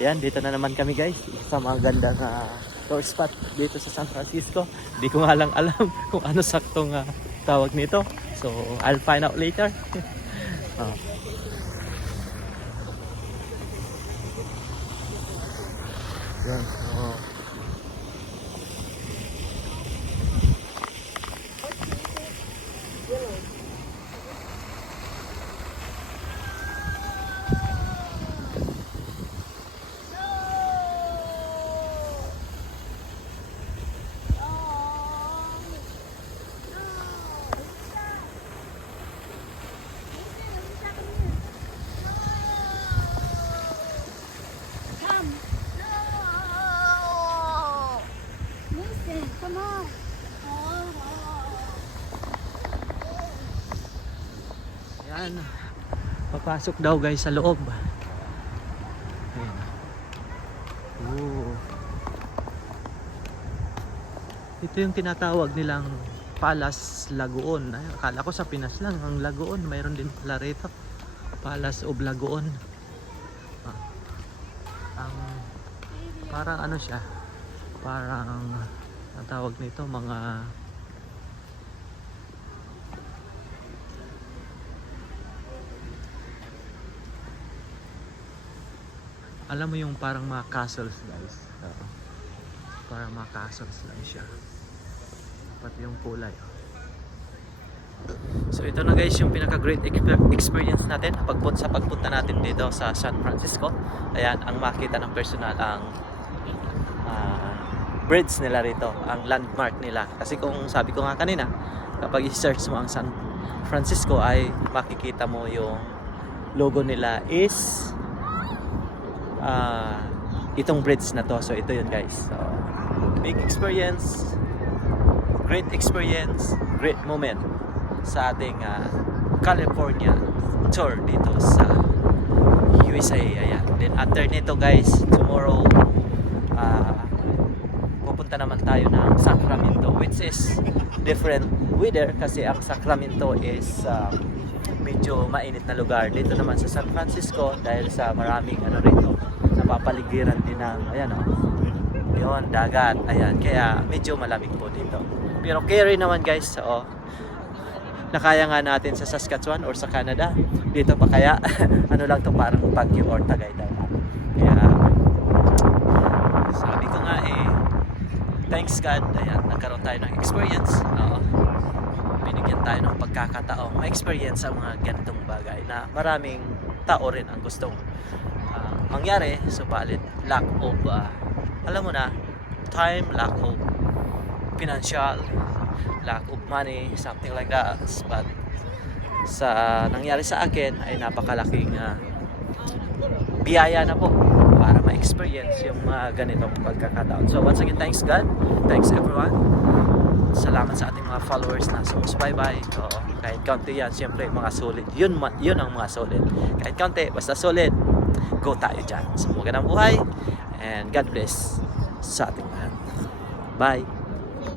Ayan, dito na naman kami guys sa mga gandang tourist spot dito sa San Francisco. Hindi ko nga lang alam kung ano saktong tawag nito. So, I'll find out later. Oh. Yan. So, Come on. yan. Papasok daw guys sa loob. Ayan. Ooh. Ito yung tinatawag nilang Palace Lagoon. Ay, akala ko sa Pinas lang ang Lagoon. Mayroon din pala rito. Palace of Lagoon. Ang parang ano siya? Parang ang tawag nito mga alam mo yung parang mga castles guys. Parang mga castles lang siya. Pati yung kulay. So ito na guys yung pinaka great experience natin sa pagpunta natin dito sa San Francisco. Ayan, ang makita ng personal ang bridge nila rito, ang landmark nila. Kasi kung sabi ko nga kanina, kapag i-search mo ang San Francisco ay makikita mo yung logo nila is itong bridge na to. So ito yun guys. So, big experience, great moment sa ating California tour dito sa USA. Ayan. Then after nito guys, tomorrow pupunta naman tayo ng Sacramento, which is different weather kasi ang Sacramento is medyo mainit na lugar. Dito naman sa San Francisco dahil sa maraming ano rito, napapaligiran din ng ayan yun, dagat. Ayan, kaya medyo malamig po dito. Pero carry naman guys, so nakaya nga natin sa Saskatchewan or sa Canada. Dito pa kaya ano lang to, parang Baguio or Tagaytay. Kaya sabi ko nga thanks God, ayan, nagkaroon tayo ng experience. Binigyan tayo ng pagkakataong ma-experience ang mga ganitong bagay na maraming tao rin ang gustong mangyari. Subalit lack of alam mo na, time, lack of financial, lack of money, something like that. But sa nangyari sa akin ay napakalaking biyaya na po para ma-experience yung mga ganitong pagkakataon. So once again, thanks God, thanks everyone. Salamat sa ating mga followers na sumusubaybay. So, kahit kaunti yan, siyempre mga solid. Yun ang mga solid. Kahit kaunti, basta solid, go tayo dyan. So, magandang buhay and God bless sa ating lahat. Bye!